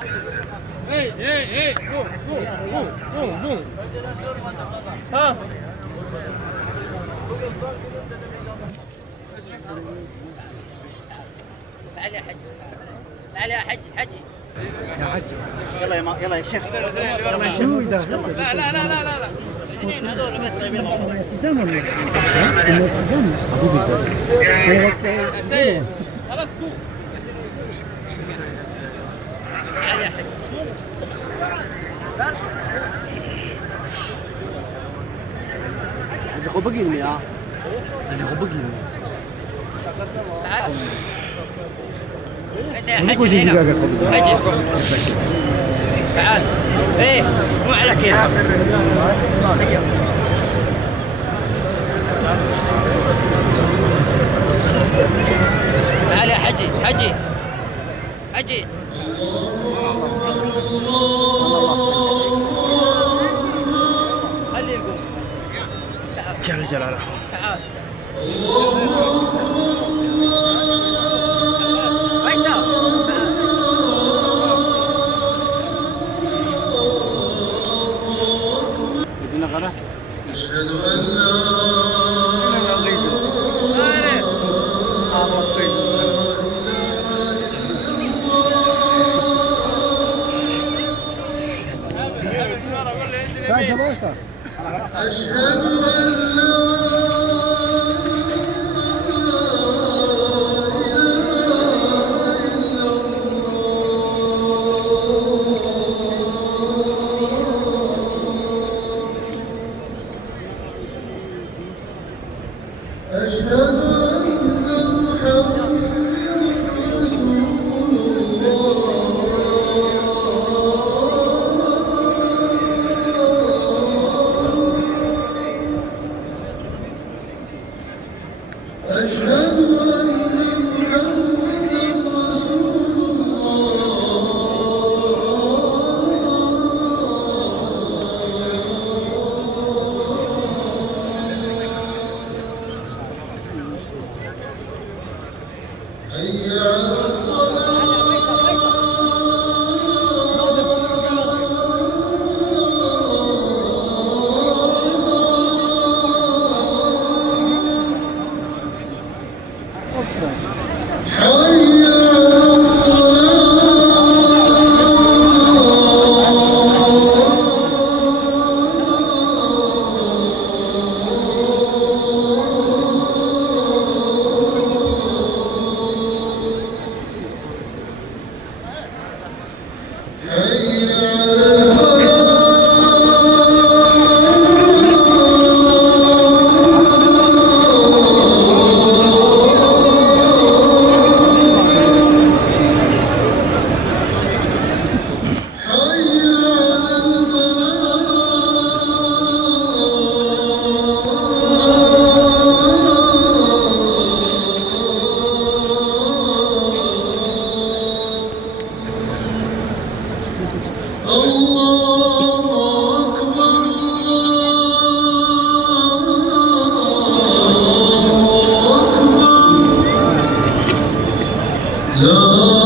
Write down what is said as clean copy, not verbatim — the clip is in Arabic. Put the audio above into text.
اي اي اي قوم قوم قوم قوم قوم. ها تعال يا حجي، تعال يا حجي حجي يا حج. يلا يلا يا شيخ. يلا يا شيخ. لا لا لا لا لا الاثنين هذول بس. السيزان ولا؟ السيزان حبيبي. يا سيد خلاص قوم. تعال يا حجي. Ada kau begini ya? Ada kau begini. تعال انت يا Ini حجي kau sih هنا. agak kau begini. حجي تعال. ايه مو على كيفك. هيا. تعال يا حجي حجي حجي. خليه يقوم. تعال Jal jalalah. تعال. فيصل. Jadi negara. لا